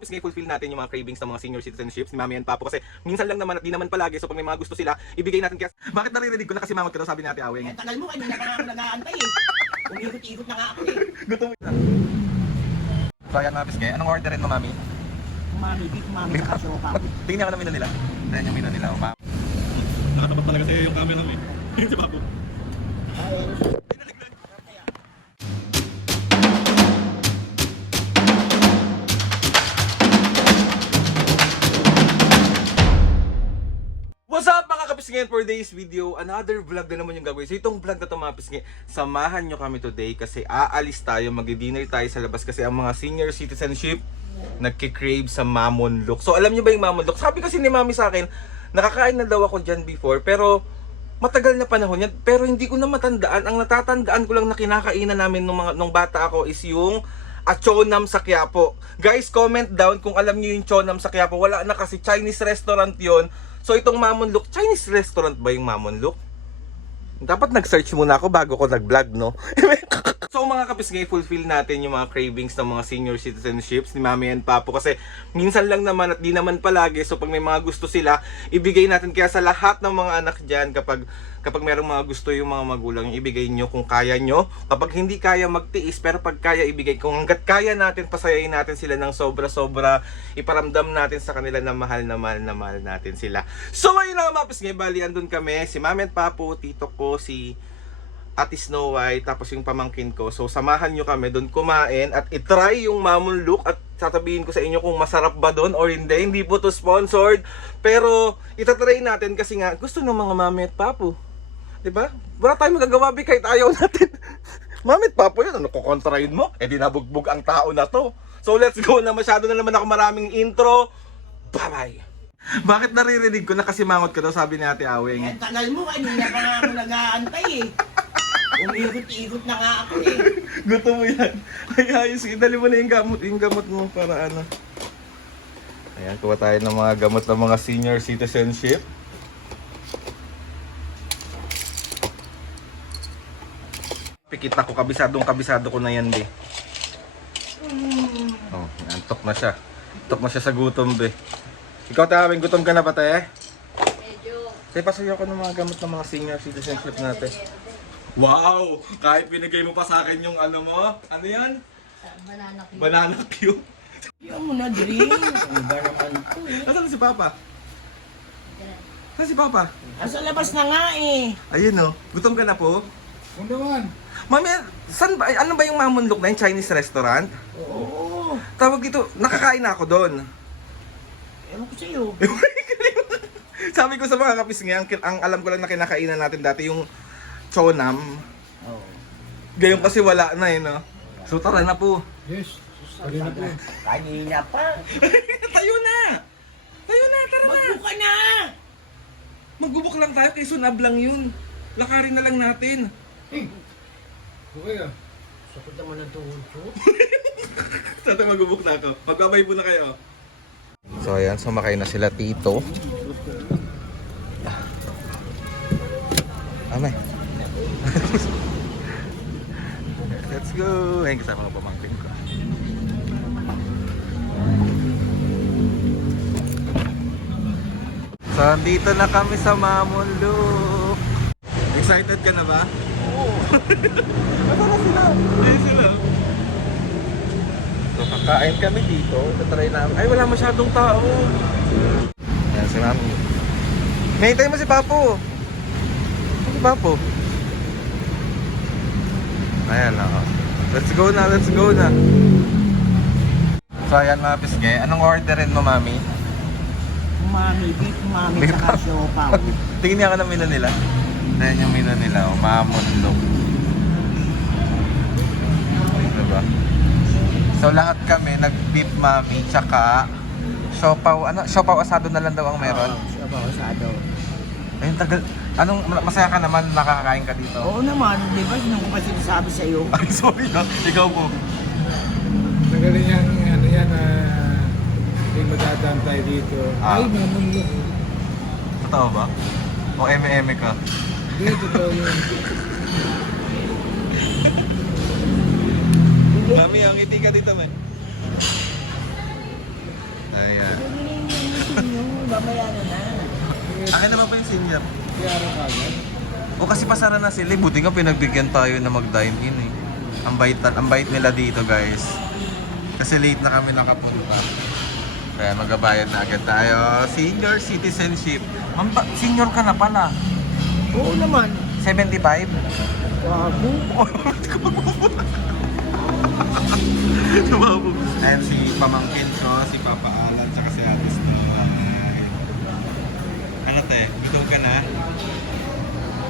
Tapos ngayon fulfill natin yung mga cravings ng mga senior citizenships ni Mami and Papo kasi minsan lang naman at di naman palagi, so pag may mga gusto sila, ibigay natin kaya. Bakit naririnig ko na kasi mangot ka daw, sabi ni Ate Aweng? Eh, tagal mo, kanina pa nga ako nag-aantay eh. Umikot-ikot na nga ako eh. Gutom na. So ayan mga pisngi, anong orderin mo Mami? Umami, beef umami sa kasoka. Tingnan ka ng menu nila. Ayan yung menu nila, Mami. Nakatapat talaga sa'yo yung camera mo eh. Si Papo. What's up mga kapisngin, for today's video, another vlog na naman yung gagawin. So itong vlog na ito mga kapisngin, samahan nyo kami today kasi aalis tayo, mag-dinner tayo sa labas kasi ang mga senior citizenship nagkikrave sa Mamon Look. So alam nyo ba yung Mamon Look? Sabi kasi ni Mami sa akin, nakakain na daw ako dyan before pero matagal na panahon yan. Pero hindi ko na matandaan. Ang natatandaan ko lang na kinakainan namin nung bata ako is yung Chonam sa Quiapo. Guys, comment down kung alam niyo yung Chonam sa Quiapo. Wala na kasi, Chinese restaurant yon. So itong Mamon Look, Chinese restaurant ba yung Mamon Look? Dapat nag-search muna ako bago ko nag-vlog, no? So mga kapisngay, fulfill natin yung mga cravings ng mga senior citizenships ni Mami and Papo kasi minsan lang naman at di naman palagi, so pag may mga gusto sila, ibigay natin kaya sa lahat ng mga anak dyan kapag merong mga gusto yung mga magulang, ibigay nyo kung kaya nyo. Kapag hindi kaya, magtiis, pero pag kaya, ibigay. Kung hanggat kaya natin, pasayain natin sila ng sobra-sobra, iparamdam natin sa kanila na mahal natin sila. So ayun na mga kapisngay, bali andun kami, si Mami and Papo, tito ko, si Ate Snow White, tapos yung pamangkin ko. So samahan nyo kami doon kumain at itry yung Mamon Look at sasabihin ko sa inyo kung masarap ba doon or hindi. Hindi po to sponsored, pero itatry natin kasi nga gusto ng mga Mami at Papo, diba? Wala tayong magagawa kahit ayaw natin. Mami at Papo yun, ano kukontrahin mo? Eh di nabugbog ang tao na to. So let's go na, masyado na naman ako maraming intro. Bye bye. Bakit naririnig ko na kasi mangot ka daw, sabi ni Ate Aweng? Eh, tagal mo, kanina pa nga ako nag-aantay eh. Umikot-ikot na nga ako eh. Gusto mo yan. Ay, ayos. Dali mo na yung gamot mo para ano. Ayan, kuha tayo ng mga gamot ng mga senior citizenship. Pikit ako, kabisado ko na yan, be. Oh, antok na siya. Antok na siya sa gutom, be. Ikaw, Taweng, gutom ka na ba, te? Medyo. Te, pasuyo ko ng mga gamot ng mga senior citizenship natin. Wow! Kahit binigay mo pa sa akin yung ano mo, ano yan? Banana cue. Banana cue. Yan mo na, drink. Ano ba naman ito eh? Nasaan si Papa? Nasaan si Papa? Asa labas na nga eh. Ayun oh. Gutom ka na po? Oo naman. Mami, saan ba? Ano ba yung Mamon Look na yung Chinese restaurant? Oo. Tawag dito, nakakain na ako doon. Ewan ko sa'yo. Sabi ko sa mga kapisngi, ang alam ko lang na kinakainan natin dati yung Chonam. Oo. Gayon kasi wala na eh, no? So tara na po. Yes. Kanina po. Kanina pa. Tayo na! Tayo na, tara na! Magbuka na! Magbubuk lang tayo, kay Sunab lang yun. Lakarin na lang natin. Okay ah. Sakot naman ang tuhod ko. Saan magbubuk na ako? Magbabay po na kayo. So ayan, sumakay na sila tito. Amay. Let's go! Ayun, kasama ko pamangkin ko. So, dito na kami sa Mamon Look. Excited ka na ba? Oo. Nasaan na sila? Ayun sila. So, kakain kami dito. Tatry namin. Ay, wala masyadong tao. Ayan, si Mami. Nahintay mo si Papo. Si Papo. Ayan na. Let's go na, let's go na. So, ayan mga pisngi. Anong orderin mo, Mami? Umami, beef umami sa kasoka. Tingin niya ka ng menu nila. Ayan yung menu nila. Mamon Look. Diba? So lahat kami nag-beef Mami tsaka siopaw. Ano? Siopaw asado na lang daw ang meron. Siya ba, asado? Ayun, tagal. Anong masaya ka naman nakakakain ka dito? Oo naman, di ba? Sinong ko pa sinasabi sa'yo? Ay, sorry no. Ikaw po. Nagaling yan, ano yan, hindi madadaan tayo dito. Ah. Ay, mamulok. Totoo ba? O eme-eme ka? Hindi, totoo yun. Mami, ang ngiti ka dito, man. Ayan. Mamaya na. Akin naman pa yung senior. Kaya rin agad. O kasi pasara na sila. Buti nga pinagbigyan tayo na mag-dine in eh. Ang bait nila dito guys. Kasi late na kami nakapunta. Kaya magabayad na agad tayo. Senior citizenship. Senior ka na pala. Oo naman. 75? Bago. Sumabog. Ayan si pamangkin ko, si Papa Alan, saka si Ate Snow. Ano te? Ikaw ka na?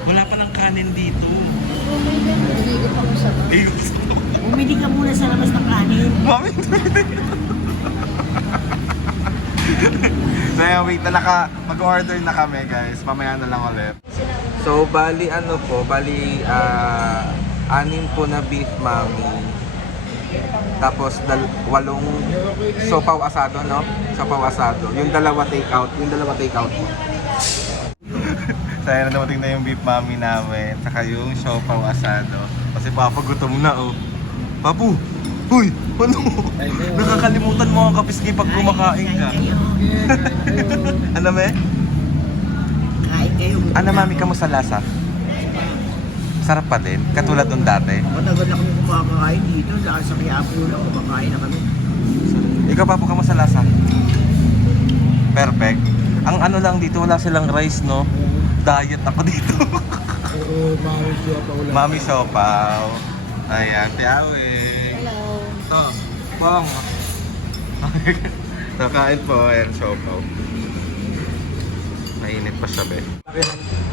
Wala pa ng kanin dito. Hindi ko pa sa Bumili ka muna sa labas ng kanin. Mami, so yeah, wait na mag-order na kami guys. Mamaya na lang ulit. So bali ano po, bali 6 po na beef mami. Tapos 8 sopaw asado, no? Sopaw asado. Yung dalawa take out po. So ayan na dumating na yung beef mami namin. Saka yung sopaw asado. Kasi Papa gutom na oh. Papu! Uy! Ano? Nakakalimutan mo ang kapisngi pag kumakain ka. Ano me? Kain kayo. Ano mami, kamusta lasa? Sarap pa din? Katulad nung dati? Matagal na kami kumakain dito. Dahil sa Quiapo lang, kumakain na kami. Ikaw Papu, kamusta lasa? Perfect. Ang ano lang dito, wala silang rice no? Diet ako dito. Oo, mami siya pa ulan. Mami sopaw. Ayan, tiawing. Hello. Ito, pong. So, kain po, ayan, siopaw. Mainit pa siya, be.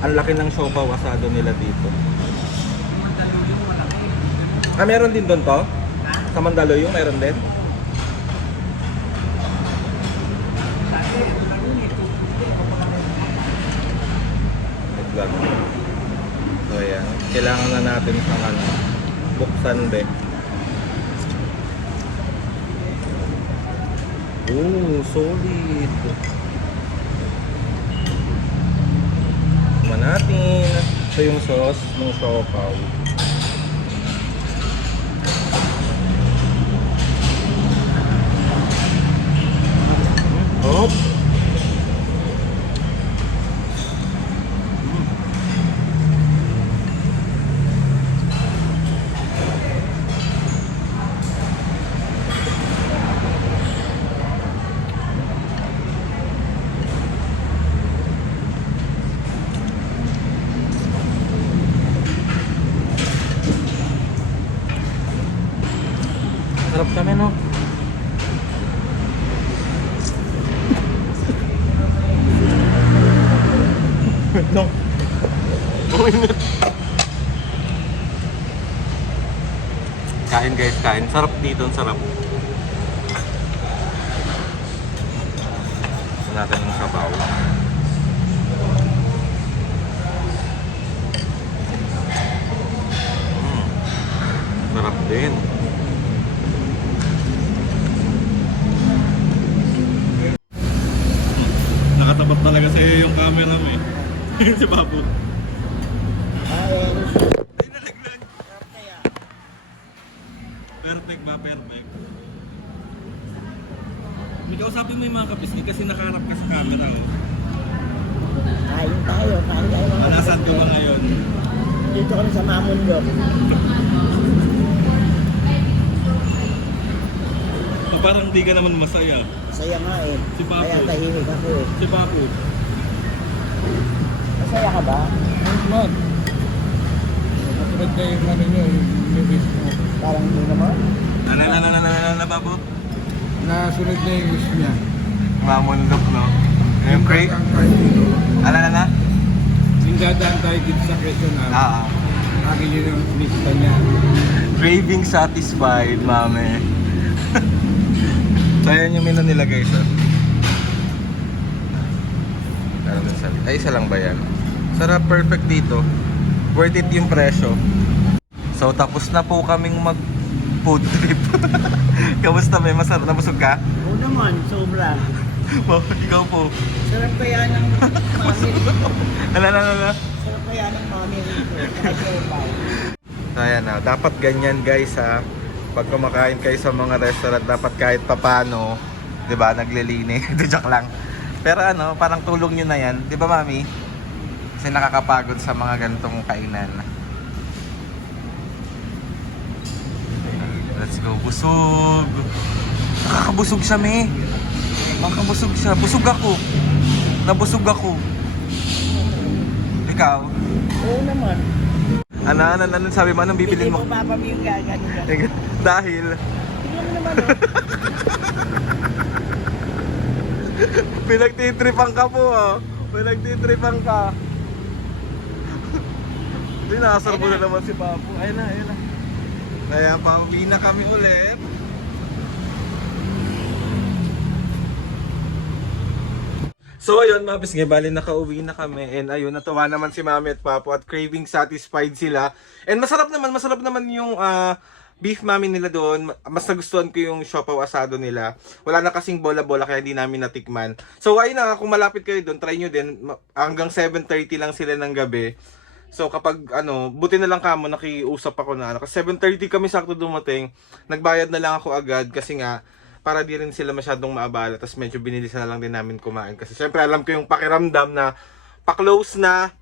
Ang laki ng siopaw asado nila dito. Meron din doon to? Sa Mandaluyong, meron din? Wait lang. So, ayan. Kailangan na natin sa buksan, be. Oh, solid. Kumain natin. Ito yung sauce ng siopaw. Hop. Sarap kami, no? No. Kain guys, kain. Sarap dito, ang sarap. Gusto natin yung sabaw. Sarap din. Nakatapat talaga sa iyo yung camera mo eh. Si Papu. Ayun. Ay, nalaglag. Perfect ba? Perfect. Ikaw sabi mo yung mga kapisni kasi nakaharap ka sa camera. Oh. Kain tayo mga Nasaan ka ba ngayon? Dito kami sa Mamundo. Parang di ka naman masaya. Masaya nga eh. Si Papu. Kaya tahimik ako eh. Si Papu. Masaya ka ba? Man. Matulad na yung ano nyo, yung wish mo. Parang hindi naman. Papu? Nasunod na yung wish niya. Mamundok, no? Yung crave? Ang tayo dito. Ano? Yung dadaan tayo dito sa Quezon na. Lagi yun yung lista niya. Craving satisfied, mame. So, ayan yung menu nila guys, oh. Ay, isa lang ba yan? Sarap, perfect dito. Worth it yung presyo. So, tapos na po kaming mag food trip. Kamusta, may masarap? Nabusog ka? Oo naman, sobra. Wow, ikaw po. Sarap kaya ng mami rito. Ala. Sarap kaya ng mami rito. Kahit kayo ba? So, ayan na. Dapat ganyan guys ha. Pag kumakain kayo sa mga restaurant, dapat kahit papano 'Di ba? Naglilinis. Joke lang. Pero ano, parang tulong nyo na yan. 'Di ba, Mami? Kasi nakakapagod sa mga ganitong kainan. Let's go. Busog. Nakakabusog siya, me. Nakakabusog siya. Busog ako. Nabusog ako. Ikaw? Oo naman. Ano sabi mo? Anong bibilin Hindi mo? mo Papa yung gagano. Dahil Tignan mo naman, oh. pinagtitripan ka po, oh. Pinagtitripan ka. Dinasar mo na naman si Papo. Ayun na, ayun na. Kaya pauwi na kami ulit. So ayun, mga pisngi, bali nakauwi na kami. And ayun, natuwa naman si Mami at Papo at craving satisfied sila. And masarap naman yung beef mami nila doon. Mas nagustuhan ko yung siopaw asado nila. Wala na kasing bola-bola kaya di namin natikman. So ayun na, kung malapit kayo doon, try nyo din. Hanggang 7:30 lang sila ng gabi. So kapag buti na lang kamo nakiusap ako na kasi 7:30 kami sakto dumating. Nagbayad na lang ako agad kasi nga para di rin sila masyadong maabala. Tapos medyo binilisan na lang din namin kumain kasi syempre alam ko yung pakiramdam na pa-close na.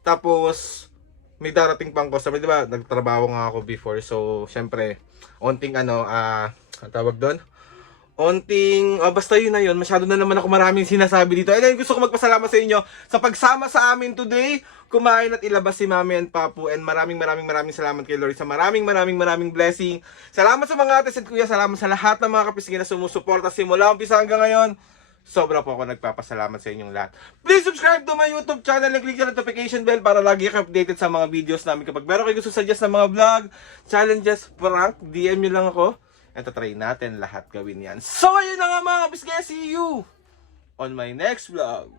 Tapos may darating pang customer, di ba? Nagtrabaho nga ako before. So syempre onting tawag doon. Basta yun na yun. Masyado na naman ako maraming sinasabi dito. And then gusto ko magpasalamat sa inyo sa pagsama sa amin today. Kumain at ilabas si Mami and Papu. And maraming salamat kay Lord sa maraming blessing. Salamat sa mga ates at kuya. Salamat sa lahat ng mga kapisingin na sumusuporta simula umpisa hanggang ngayon. Sobra po ako nagpapasalamat sa inyong lahat. Please subscribe to my YouTube channel and click the notification bell para lagi kayo updated sa mga videos namin. Kapag meron kayo gusto suggest na mga vlog, challenges, prank, DM nyo lang ako. And tatry natin lahat gawin yan. So ayun na nga mga kapisingin. See you on my next vlog.